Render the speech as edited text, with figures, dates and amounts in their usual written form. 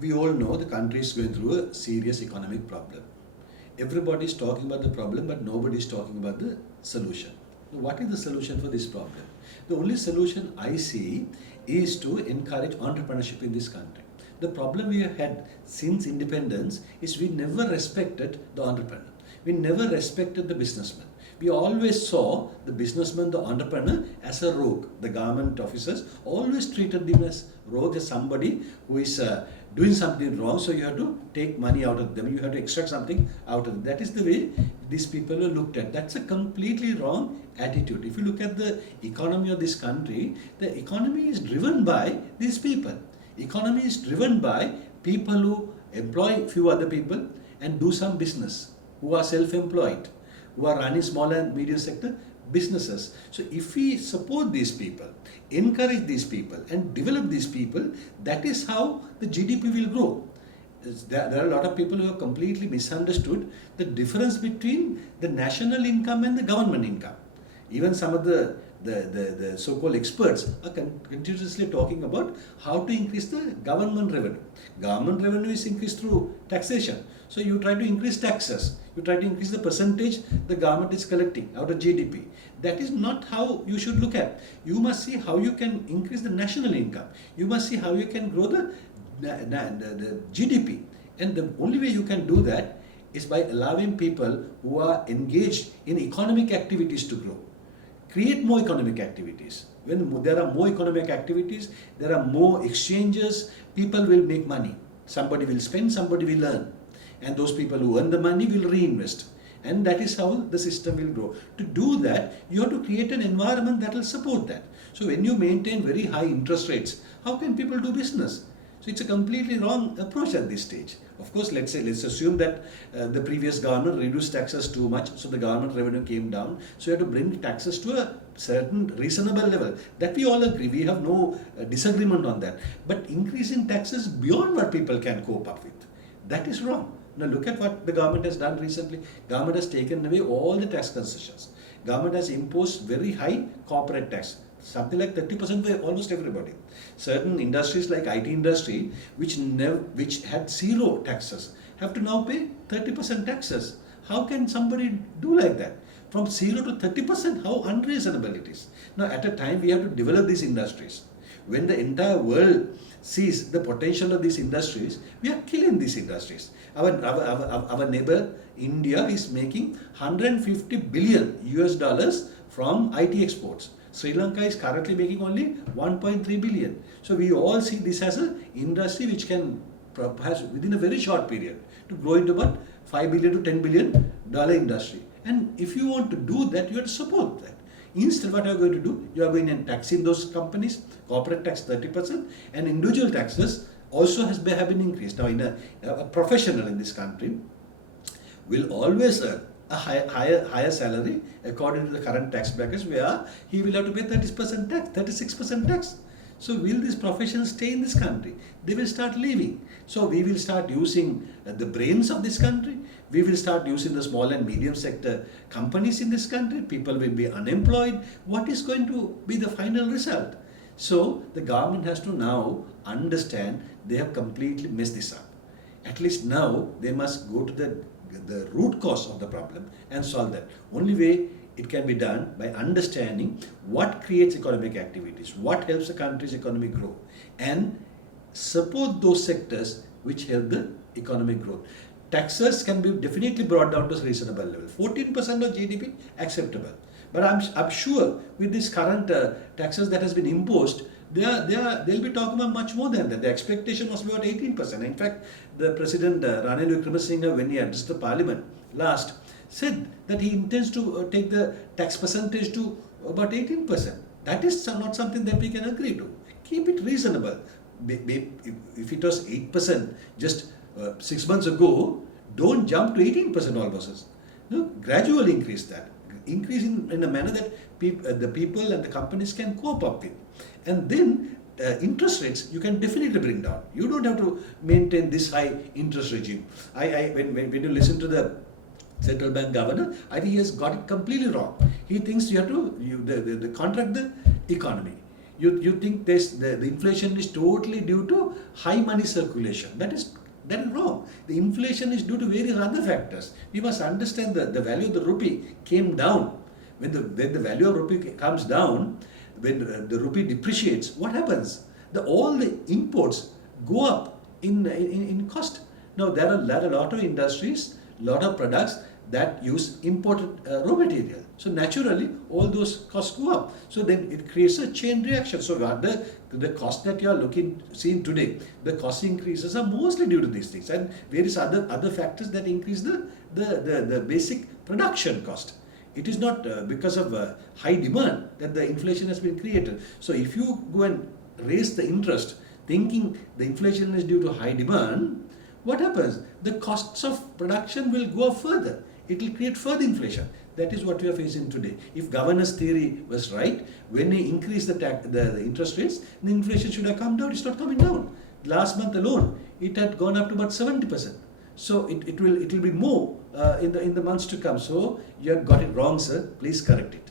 We all know the country is going through a serious economic problem. Everybody is talking about the problem, but nobody is talking about the solution. What is the solution for this problem? The only solution I see is to encourage entrepreneurship in this country. The problem we have had since independence is we never respected the entrepreneur. We never respected the businessman. We always saw the businessman, the entrepreneur, as a rogue. The government officers always treated them as rogue, as somebody who is doing something wrong, so you have to take money out of them, you have to extract something out of them. That is the way these people are looked at. That's a completely wrong attitude. If you look at the economy of this country, the economy is driven by these people. Economy is driven by people who employ few other people and do some business, who are self-employed, who are running small and medium sector businesses. So if we support these people, encourage these people and develop these people, that is how the GDP will grow. There are a lot of people who have completely misunderstood the difference between the national income and the government income. Even some of the so-called experts are continuously talking about how to increase the government revenue. Government revenue is increased through taxation. So you try to increase taxes. You try to increase the percentage the government is collecting out of GDP. That is not how you should look at. You must see how you can increase the national income. You must see how you can grow the GDP. And the only way you can do that is by allowing people who are engaged in economic activities to grow. Create more economic activities. When there are more economic activities, there are more exchanges, people will make money. Somebody will spend, somebody will earn. And those people who earn the money will reinvest. And that is how the system will grow. To do that, you have to create an environment that will support that. So when you maintain very high interest rates, how can people do business? So it's a completely wrong approach at this stage. Of course, let's assume that the previous government reduced taxes too much, so the government revenue came down. So you have to bring taxes to a certain reasonable level. That we all agree. We have no disagreement on that. But increasing taxes beyond what people can cope up with, that is wrong. Now look at what the government has done recently. Government has taken away all the tax concessions. Government has imposed very high corporate tax. Something like 30% for almost everybody. Certain industries like IT industry, which had zero taxes, have to now pay 30% taxes. How can somebody do like that? From 0 to 30%, how unreasonable it is. Now at a time we have to develop these industries. When the entire world sees the potential of these industries, we are killing these industries. Our neighbor India is making 150 billion US dollars from IT exports. Sri Lanka is currently making only 1.3 billion. So we all see this as an industry which can perhaps within a very short period to grow into about 5 billion to 10 billion dollar industry. And if you want to do that, you have to support that. Instead, what you are going to do, you are going and taxing those companies, corporate tax 30%, and individual taxes also have been increased. Now, a professional in this country will always earn a higher salary according to the current tax brackets, where he will have to pay 30% tax, 36% tax. So will these professionals stay in this country? They will start leaving. So we will start using the brains of this country. We will start using the small and medium sector companies in this country. People will be unemployed. What is going to be the final result? So the government has to now understand they have completely messed this up. At least now they must go to the root cause of the problem and solve that. Only way it can be done by understanding what creates economic activities, what helps the country's economy grow, and support those sectors which help the economic growth. Taxes can be definitely brought down to a reasonable level. 14% of GDP, acceptable. But I'm sure with this current taxes that has been imposed, they'll be talking about much more than that. The expectation was about 18%. In fact, the President Ranil Wickremesinghe, when he addressed the Parliament last, said that he intends to take the tax percentage to about 18%. That is not something that we can agree to. Keep it reasonable. If it was 8% just 6 months ago, don't jump to 18% all of a sudden. No, gradually increase that. Increase in a manner that the people and the companies can cope up with. And then interest rates you can definitely bring down. You don't have to maintain this high interest regime. When you listen to the central bank governor, I think he has got it completely wrong. He thinks you have to contract the economy. You think the inflation is totally due to high money circulation. That is wrong. The inflation is due to various other factors. We must understand that the value of the rupee came down. When the value of rupee comes down, when the rupee depreciates, what happens? All the imports go up in cost. Now there are a lot of industries, lot of products that use imported raw material. So naturally, all those costs go up. So then it creates a chain reaction. So the cost that you are seeing today, the cost increases are mostly due to these things and various other factors that increase the basic production cost. It is not because of high demand that the inflation has been created. So if you go and raise the interest thinking the inflation is due to high demand, what happens? The costs of production will go up further. It will create further inflation. That is what we are facing today. If governor's theory was right, when he increased the interest rates, the inflation should have come down. It's not coming down. Last month alone, it had gone up to about 70%. So it will be more in the months to come. So you have got it wrong, sir. Please correct it.